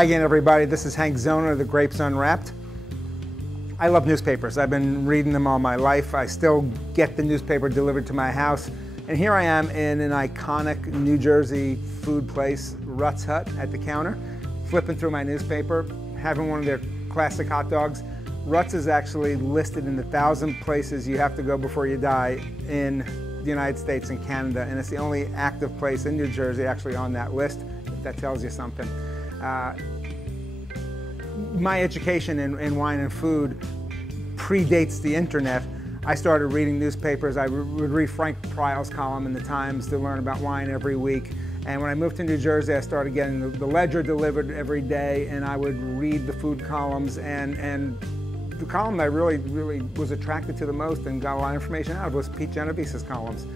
Hi again, everybody. This is Hank Zona of the Grapes Unwrapped. I love newspapers. I've been reading them all my life. I still get the newspaper delivered to my house. And here I am in an iconic New Jersey food place, RuttsHut, at the counter, flipping through my newspaper, having one of their classic hot dogs. Rutt's is actually listed in the 1,000 places you have to go before you die in the United States and Canada, and it's the only active place in New Jersey actually on that list, if that tells you something. My education in wine and food predates the internet. I started reading newspapers. I would read Frank Pryle's column in the Times to learn about wine every week. And when I moved to New Jersey, I started getting the Ledger delivered every day, and I would read the food columns. And the column that I really was attracted to the most and got a lot of information out of was PeteGenovese's columns.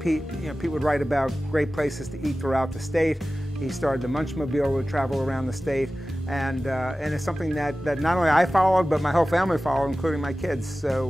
Pete would write about great places to eat throughout the state. He started the Munch Mobile, would travel around the state, and it's something that not only I followed, but my whole family followed, including my kids. So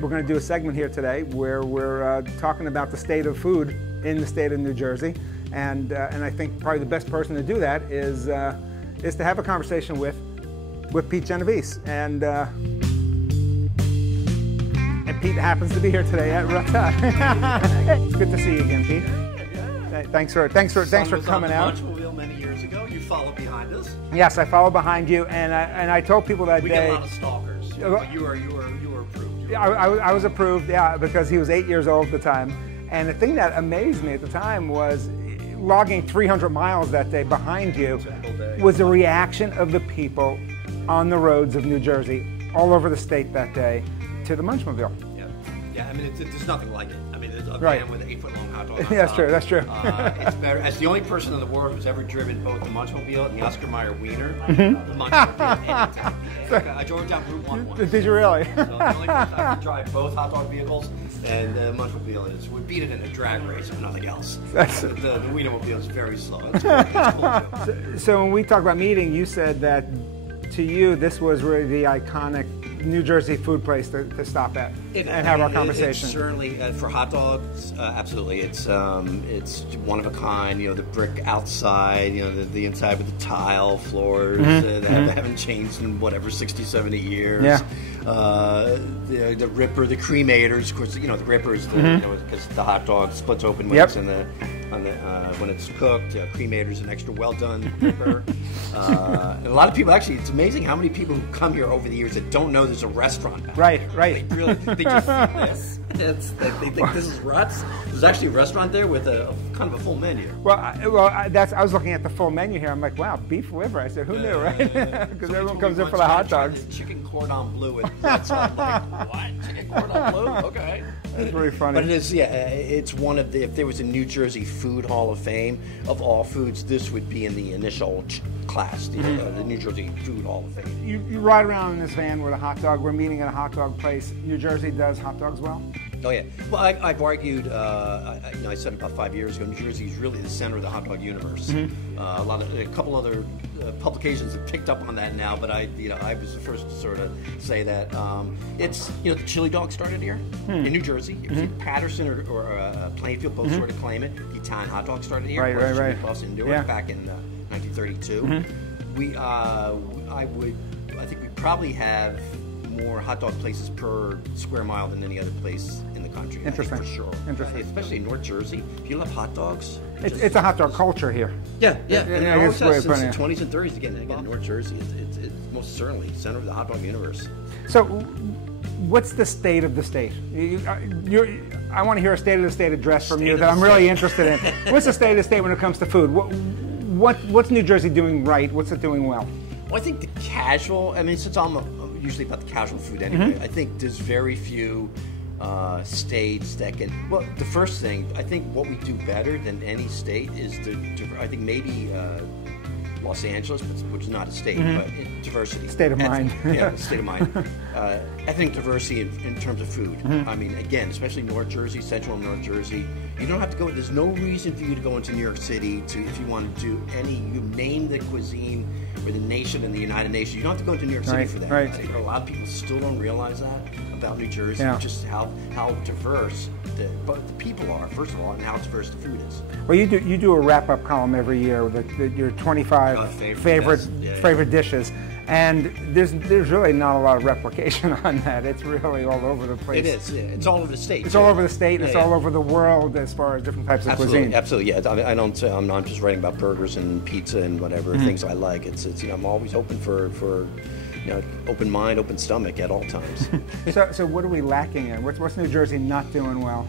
we're going to do a segment here today where we're talking about the state of food in the state of New Jersey, and I think probably the best person to do that is to have a conversation with PeteGenovese, and Pete happens to be here today at RuttsHut. It's good to see you again, Pete. Thanks for coming out. Munch Mobile many years ago. You followed behind us. Yes, I followed behind you, and I told people that we day. We get a lot of stalkers. But you were approved. Yeah, I was approved. Yeah, because he was 8 years old at the time, and the thing that amazed me at the time was logging 300 miles that day behind you was the reaction of the people on the roads of New Jersey, all over the state that day, to the Munch Mobile. Yeah. I mean, there's nothing like it. I mean, there's a right. man with an 8-foot-long hot dog. Yeah, that's true. It's better. As the only person in the world who's ever driven both the Munch Mobile and the Oscar Mayer Wiener, the Munch Mobile. I drove down Route 1 once. Did you really? So the only person I can drive both hot dog vehicles, and the Munch Mobile would beat it in a drag race if nothing else. The Wiener Mobile is very slow. It's cool. So when we talked about meeting, you said that to you this was really the iconic New Jersey food place to stop at and have our conversation. It's certainly for hot dogs, absolutely. It's one of a kind. You know, the brick outside. You know, the inside with the tile floors that haven't changed in whatever 60, 70 years. Yeah. The Ripper, the cremators. Of course, you know the Ripper is because the hot dog splits open when it's in when it's cooked. Cremators, an extra well done Ripper. And a lot of people actually. It's amazing how many people who come here over the years that don't know there's a restaurant. Right. They just see this. They think this is Rutt's. There's actually a restaurant there with a kind of a full menu. I was looking at the full menu here. I'm like, wow, beef liver. I said, who knew, right? Because everyone comes in for the hot dogs. Chicken cordon bleu with Rutt's. I'm like, what? Chicken cordon bleu? Okay. That's really funny. But it is, it's one of the. If there was a New Jersey Food Hall of Fame of all foods, this would be in the initial class, the New Jersey Food Hall of Fame. You ride around in this van with a hot dog. We're meeting at a hot dog place. New Jersey does hot dogs well? Oh yeah. Well, I've argued. I said about 5 years ago, New Jersey is really the center of the hot dog universe. A couple other publications have picked up on that now, but I was the first to sort of say that it's the chili dog started here in New Jersey. Patterson or Plainfield both sort of claim it. The Italian hot dog started here. Right. Boston Newark back in 1932. I think we probably have more hot dog places per square mile than any other place in the country. Interesting. For sure. Interesting. Especially in North Jersey. If you love hot dogs. It's a hot dog culture here. Yeah. And it always has since the 20s and 30s. Again, North Jersey is most certainly center of the hot dog universe. So, what's the state of the state? I want to hear a state of the state address from you that I'm really interested in. What's the state of the state when it comes to food? What's New Jersey doing right? What's it doing well? Well, I think the casual, since I'm usually about the casual food anyway, I think there's very few states that can, the first thing, I think what we do better than any state is I think maybe Los Angeles, which is not a state, but diversity. State of mind. Yeah, state of mind. Ethnic diversity in terms of food. Again, especially North Jersey, central North Jersey, You don't have to go. There's no reason for you to go into New York City if you want to do any. You name the cuisine or the nation in the United Nations. You don't have to go into New York City for that. Right. I think a lot of people still don't realize that about New Jersey, just how diverse the people are, first of all, and how diverse the food is. Well, you do a wrap-up column every year with your 25 favorite dishes. And there's really not a lot of replication on that. It's really all over the place. It is. Yeah. It's all over the state. It's all over the state, and it's all over the world as far as different types of cuisine. Absolutely, yeah. I don't. I'm not just writing about burgers and pizza and whatever things I like. It's I'm always open for open mind, open stomach at all times. So what are we lacking in? What's New Jersey not doing well?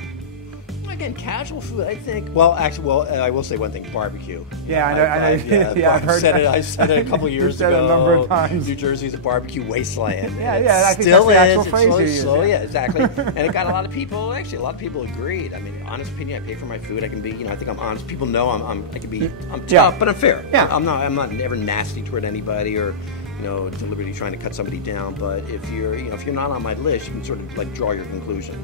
Again, casual food, I think. Well, actually, I will say one thing: barbecue. Yeah, I know. I've heard that. I said it a couple of years ago. A number of times. New Jersey's a barbecue wasteland. Yeah, I think that's the actual phrase you use. Yeah, exactly. And it got a lot of people. Actually, a lot of people agreed. I mean, honest opinion. I pay for my food. I can be. I think I'm honest. People know I'm tough, but I'm fair. Yeah. I'm not ever nasty toward anybody or deliberately trying to cut somebody down. But if you're not on my list, you can sort of like draw your conclusion.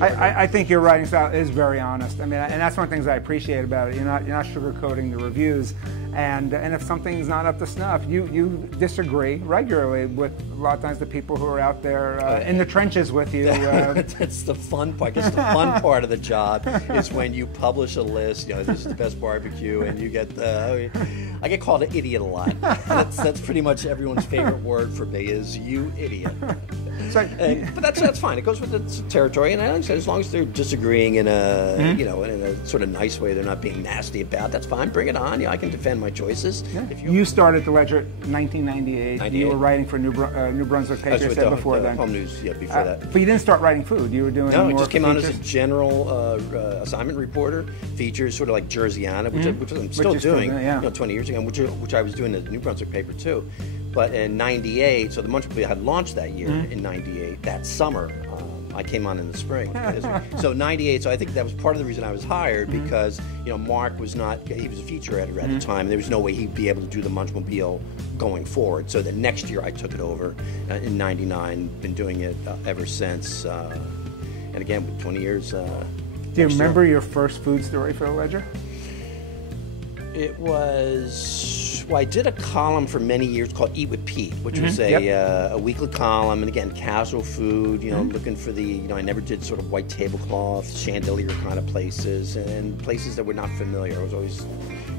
I think your writing style is very honest. I mean, and that's one of the things I appreciate about it. You're not sugarcoating the reviews, and if something's not up to snuff, you disagree regularly with a lot of times the people who are out there in the trenches with you. That's the fun part. I guess the fun part of the job is when you publish a list. This is the best barbecue, and you get I get called an idiot a lot. That's pretty much everyone's favorite word for me is you idiot. But that's fine. It goes with the territory, and I understand as long as they're disagreeing in a in a sort of nice way, they're not being nasty about. That's fine. Bring it on. I can defend my choices. Yeah. You started the Ledger in 1998. You were writing for New Brunswick paper. You said before then. Home News. Yeah, before that. But you didn't start writing food. You were doing more. No, I just came on as a general assignment reporter. Features sort of like Jerseyana, which I'm still doing. 20 years ago, which I was doing at the New Brunswick paper too. But in '98, so the Munch Mobile had launched that year in '98. That summer, I came on in the spring. So '98. So I think that was part of the reason I was hired because Mark was not. He was a feature editor at the time. There was no way he'd be able to do the Munch Mobile going forward. So the next year I took it over in '99. Been doing it ever since. And again, 20 years. Do you remember your first food story for the Ledger? It was. Well, I did a column for many years called Eat with Pete, which was a weekly column, and again, casual food, looking for the, I never did sort of white tablecloth, chandelier kind of places, and places that were not familiar. I was always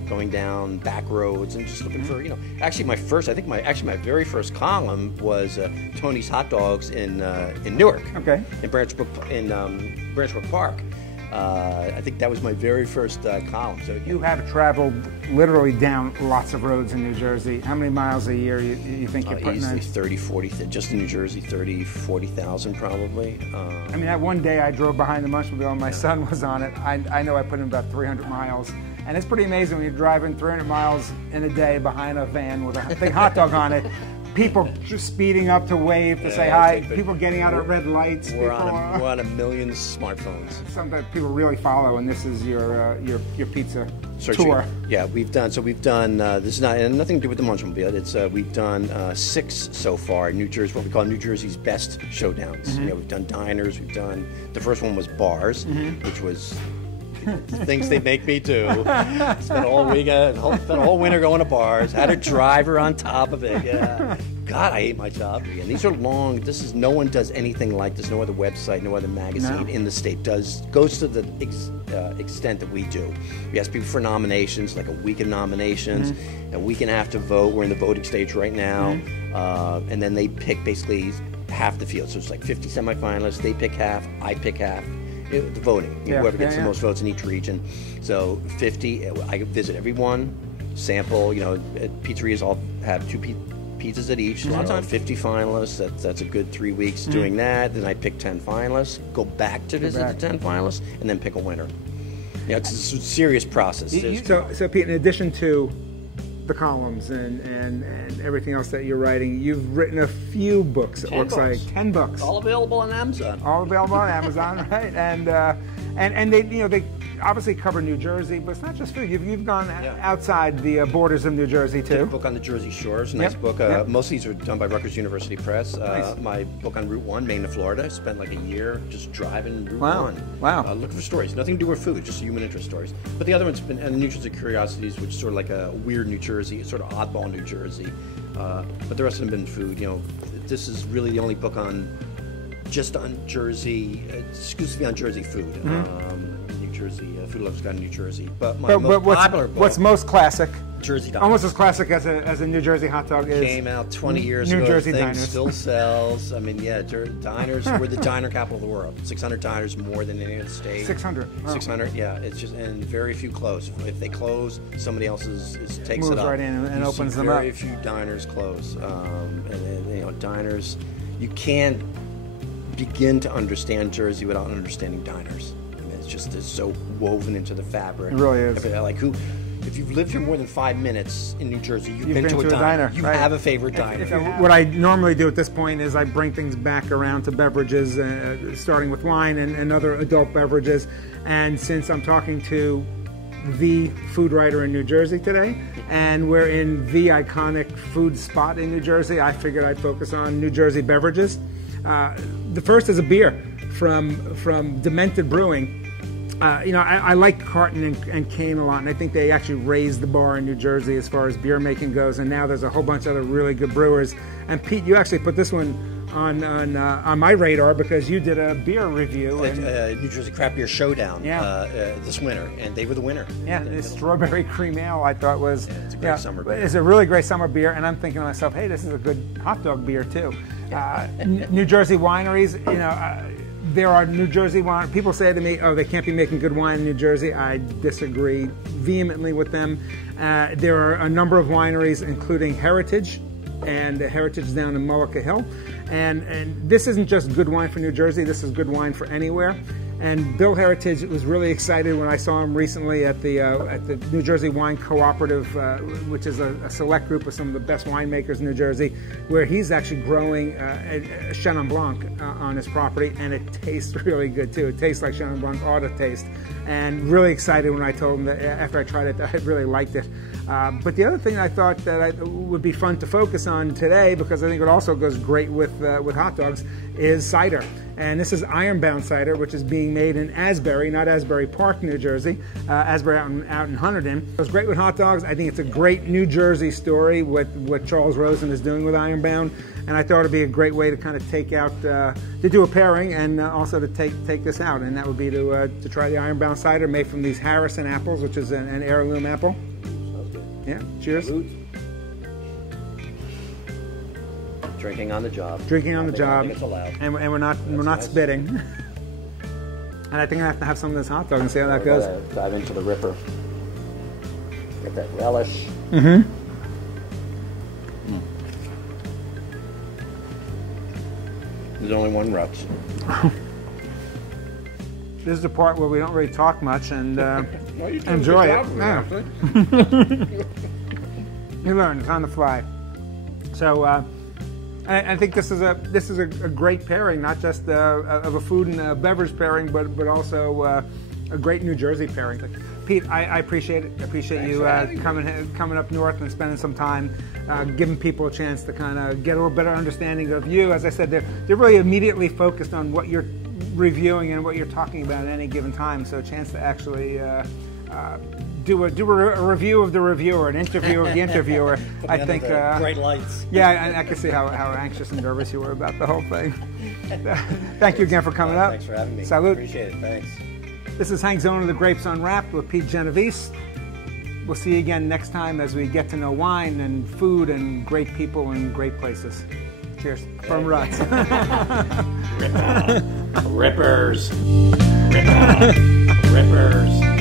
going down back roads and just looking for, actually my very first column was Tony's Hot Dogs in Newark, in Branchbrook Park. I think that was my very first columm. So you have traveled literally down lots of roads in New Jersey. How many miles a year you think you're putting in? Easily 30, 40, just in New Jersey, 30, 40,000 probably. I mean, that one day I drove behind the Munch Mobile and my son was on it. I know I put in about 300 miles. And it's pretty amazing when you're driving 300 miles in a day behind a van with a big hot dog on it. People just speeding up to wave to say hi. People getting out at red lights. We're on a million smartphones. Sometimes people really follow, and this is your pizza tour. Yeah, we've done. This is nothing to do with the Munch Mobile. It's we've done 6 so far. New Jersey, what we call New Jersey's best showdowns. We've done diners. We've done the first one was bars, which was. Things they make me do. Spent all weekend, spent a whole winter going to bars. Had a driver on top of it. Yeah. God, I hate my job. And these are long. No one does anything like this. No other website, no other magazine in the state goes to the extent that we do. We ask people for nominations, like a week of nominations, a week and a half to vote. We're in the voting stage right now, and then they pick basically half the field. So it's like 50 semifinalists. They pick half. I pick half. The voting, whoever gets the most votes in each region. So 50, I visit everyone, sample, pizzerias all have 2 pizzas at each. A lot of times 50 finalists, that's a good 3 weeks doing that. Then I pick 10 finalists, go back to visit the 10 finalists, and then pick a winner. It's a serious process. So Pete, in addition to the columns and everything else that you're writing, you've written a few books. It looks like 10 books. All available on Amazon. All available on Amazon, right? And they obviously cover New Jersey, but it's not just food. You've gone outside the borders of New Jersey too. Did a book on the Jersey Shores, nice book. Most of these are done by Rutgers University Press. Nice. My book on Route 1, Maine to Florida. Spent like a year just driving Route 1. Wow. Looking for stories. Nothing to do with food, just human interest stories. But the other one's been New Jersey Curiosities, which is sort of like a weird New Jersey, sort of oddball New Jersey. But the rest of them have been food. You know, this is really the only book just on Jersey, exclusively on Jersey food. New Jersey, Food Lovers Guide in New Jersey. But my most popular book, what's most classic? Jersey Diners. Almost as classic as a New Jersey hot dog is. Came out 20 years ago. New Jersey thing Diners still sells. I mean, yeah, diners. We're the diner capital of the world. 600 diners, more than any other state. 600. Wow. 600. Yeah, it's just, and very few close. If they close, somebody else takes moves it up. Right in and opens them up. Very few diners close. And you know, diners. You can't begin to understand Jersey without understanding diners. I mean, it's so woven into the fabric. It really is. Like if you've lived here more than 5 minutes in New Jersey, you've been to a diner. You have a favorite diner. What I normally do at this point is I bring things back around to beverages, starting with wine and other adult beverages. And since I'm talking to the food writer in New Jersey today, and we're in the iconic food spot in New Jersey, I figured I'd focus on New Jersey beverages. The first is a beer from Demented Brewing. You know, I like Carton and Kane a lot, and I think they actually raised the bar in New Jersey as far as beer making goes, and now there's a whole bunch of other really good brewers. And Pete, you actually put this one on my radar because you did a beer review. New Jersey Craft Beer Showdown this winter, and they were the winner. Yeah, this strawberry cream ale I thought was it's a great summer beer. It's a really great summer beer, and I'm thinking to myself, hey, this is a good hot dog beer too. New Jersey wineries, you know. There are New Jersey wine. People say to me, "Oh, they can't be making good wine in New Jersey." I disagree vehemently with them. There are a number of wineries, including Heritage, and Heritage down in Mullica Hill. And this isn't just good wine for New Jersey. This is good wine for anywhere. And Bill Heritage was really excited when I saw him recently at the New Jersey Wine Cooperative, which is a select group of some of the best winemakers in New Jersey, where he's actually growing a Chenin Blanc on his property, and it tastes really good too. It tastes like Chenin Blanc ought to taste, and really excited when I told him that after I tried it that I really liked it. But the other thing I thought that would be fun to focus on today, because I think it also goes great with hot dogs, is cider. And this is Ironbound cider, which is being made in Asbury, not Asbury Park, New Jersey. Asbury out in Hunterdon. It was great with hot dogs. I think it's a great New Jersey story, what Charles Rosen is doing with Ironbound. And I thought it'd be a great way to kind of take out, to do a pairing, and also to take this out. And that would be to try the Ironbound cider made from these Harrison apples, which is an heirloom apple. Sounds good. Yeah, cheers. Salute. Drinking on the job. Drinking on the job. It's allowed. And we're not spitting. And I think I have to have some of this hot dog and see how that goes. Dive into the ripper. Get that relish. Mm-hmm. There's only one Rutts. This is the part where we don't really talk much and well, enjoy it. Yeah. You learn. It's on the fly. So I think this is a great pairing, not just of a food and a beverage pairing, but also a great New Jersey pairing. Pete, I appreciate it. I appreciate you coming up north and spending some time giving people a chance to kind of get a little better understanding of you. As I said, they're really immediately focused on what you're reviewing and what you're talking about at any given time. So a chance to actually do a review of the reviewer, an interview of the interviewer. I think bright lights. Yeah, I can see how anxious and nervous you were about the whole thing. Thank you again for coming up. Thanks for having me. Salute. Appreciate it. Thanks. This is Hank Zona of the Grapes Unwrapped with PeteGenovese. We'll see you again next time as we get to know wine and food and great people and great places. Cheers. From Rutts. Rippers. Rippers.